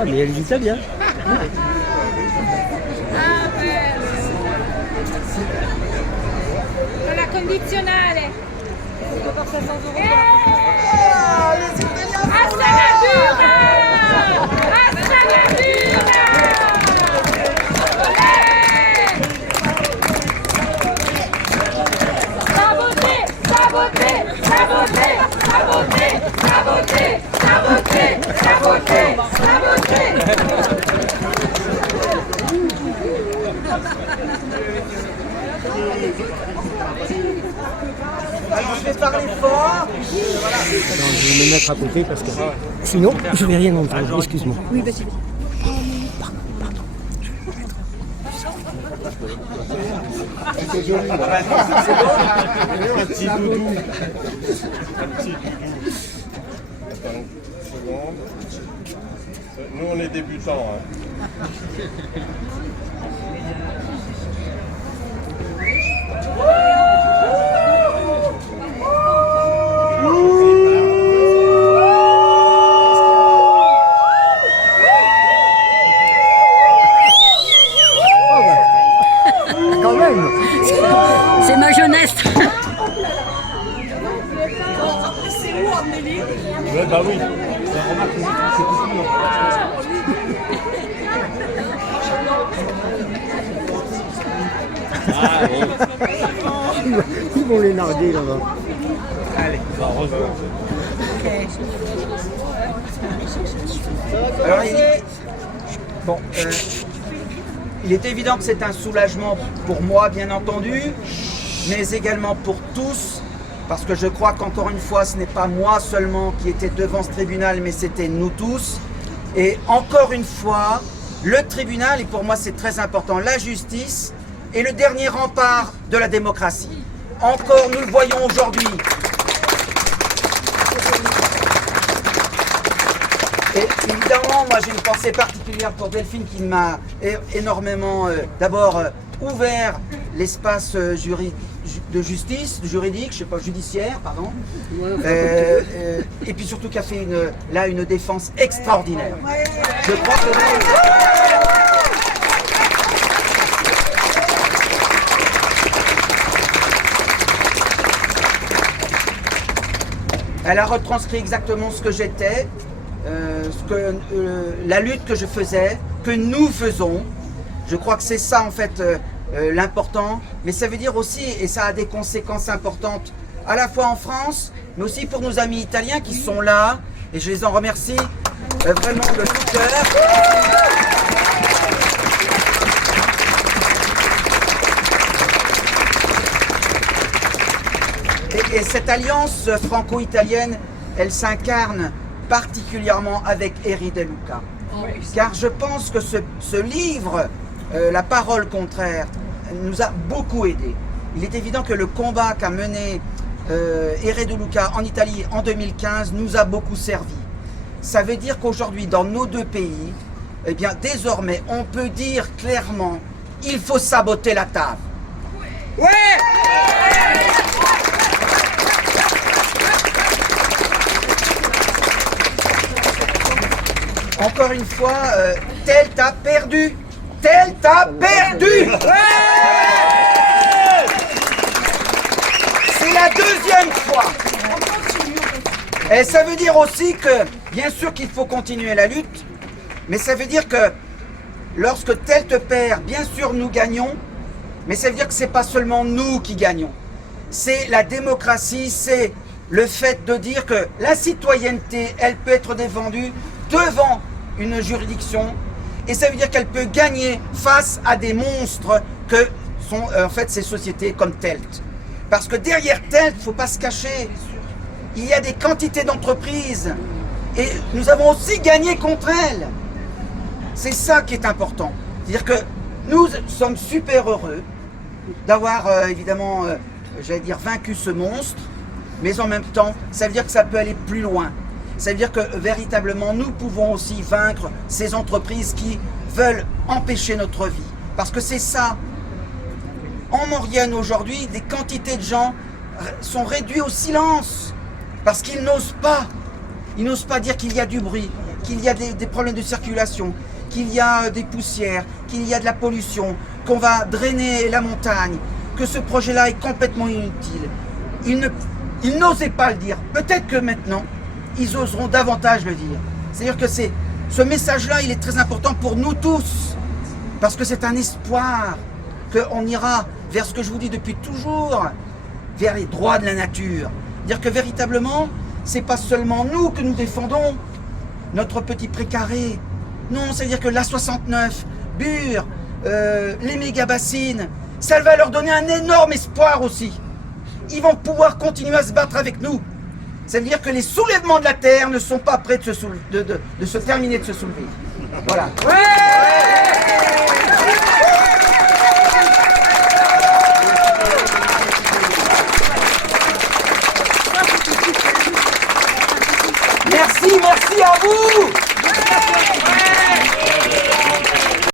Ah, mais elle est italienne. Con la condizionale. Assanatura! Assanatura! Saboté! Saboté! Saboté! Saboté! Saboté! Saboté! Saboté! Saboté! Alors je vais parler fort. Attends, je vais me mettre à côté parce que sinon je vais rien entendre. Excuse-moi. Oui, vas-y. C'est joli là. Un petit doudou. Un petit doudou. Attends une seconde. Nous on est débutants. Hein. Quand même. C'est ma jeunesse. Ouais, bah oui. Ils vont les narguer là-bas. Alors, bon, il est évident que c'est un soulagement pour moi, bien entendu, mais également pour tous, parce que je crois qu'encore une fois, ce n'est pas moi seulement qui était devant ce tribunal, mais c'était nous tous. Et encore une fois, le tribunal, et pour moi c'est très important, la justice est le dernier rempart de la démocratie. Encore, nous le voyons aujourd'hui. Et évidemment, moi j'ai une pensée particulière pour Delphine qui m'a énormément d'abord ouvert l'espace de justice, juridique, je sais pas, judiciaire, pardon. Et puis surtout qui a fait une défense extraordinaire. Je crois que elle a retranscrit exactement ce que j'étais. La lutte que je faisais, que nous faisons. Je crois que c'est ça en fait l'important, mais ça veut dire aussi, et ça a des conséquences importantes à la fois en France, mais aussi pour nos amis italiens qui sont là, et je les en remercie vraiment de tout cœur. Et cette alliance franco-italienne, elle s'incarne particulièrement avec Eri De Luca. Car je pense que ce livre, La parole contraire, nous a beaucoup aidé. Il est évident que le combat qu'a mené Eri De Luca en Italie en 2015 nous a beaucoup servi. Ça veut dire qu'aujourd'hui, dans nos deux pays, eh bien, désormais, on peut dire clairement, il faut saboter la table. Ouais! Encore une fois, tel t'a perdu. Tel t'a perdu. C'est la deuxième fois. Et ça veut dire aussi que, bien sûr qu'il faut continuer la lutte, mais ça veut dire que lorsque tel te perd, bien sûr nous gagnons, mais ça veut dire que c'est pas seulement nous qui gagnons. C'est la démocratie, c'est le fait de dire que la citoyenneté, elle peut être défendue devant une juridiction, et ça veut dire qu'elle peut gagner face à des monstres que sont en fait ces sociétés comme Telt. Parce que derrière Telt, il ne faut pas se cacher, il y a des quantités d'entreprises, et nous avons aussi gagné contre elles. C'est ça qui est important. C'est-à-dire que nous sommes super heureux d'avoir évidemment, j'allais dire, vaincu ce monstre, mais en même temps, ça veut dire que ça peut aller plus loin. Ça veut dire que véritablement, nous pouvons aussi vaincre ces entreprises qui veulent empêcher notre vie. Parce que c'est ça. En Maurienne aujourd'hui, des quantités de gens sont réduits au silence. Parce qu'ils n'osent pas. Ils n'osent pas dire qu'il y a du bruit. qu'il y a des problèmes de circulation, qu'il y a des poussières, qu'il y a de la pollution, qu'on va drainer la montagne, que ce projet-là est complètement inutile. Ils n'osaient pas le dire. Peut-être que maintenant, ils oseront davantage le dire. C'est-à-dire que ce message-là, il est très important pour nous tous, parce que c'est un espoir qu'on ira vers ce que je vous dis depuis toujours, vers les droits de la nature. Dire que véritablement, c'est pas seulement nous que nous défendons, notre petit précaré. Non, c'est-à-dire que l'A69, Bure, les méga-bassines, ça va leur donner un énorme espoir aussi. Ils vont pouvoir continuer à se battre avec nous. Ça veut dire que les soulèvements de la terre ne sont pas prêts de se terminer de se soulever. Voilà. Merci à vous.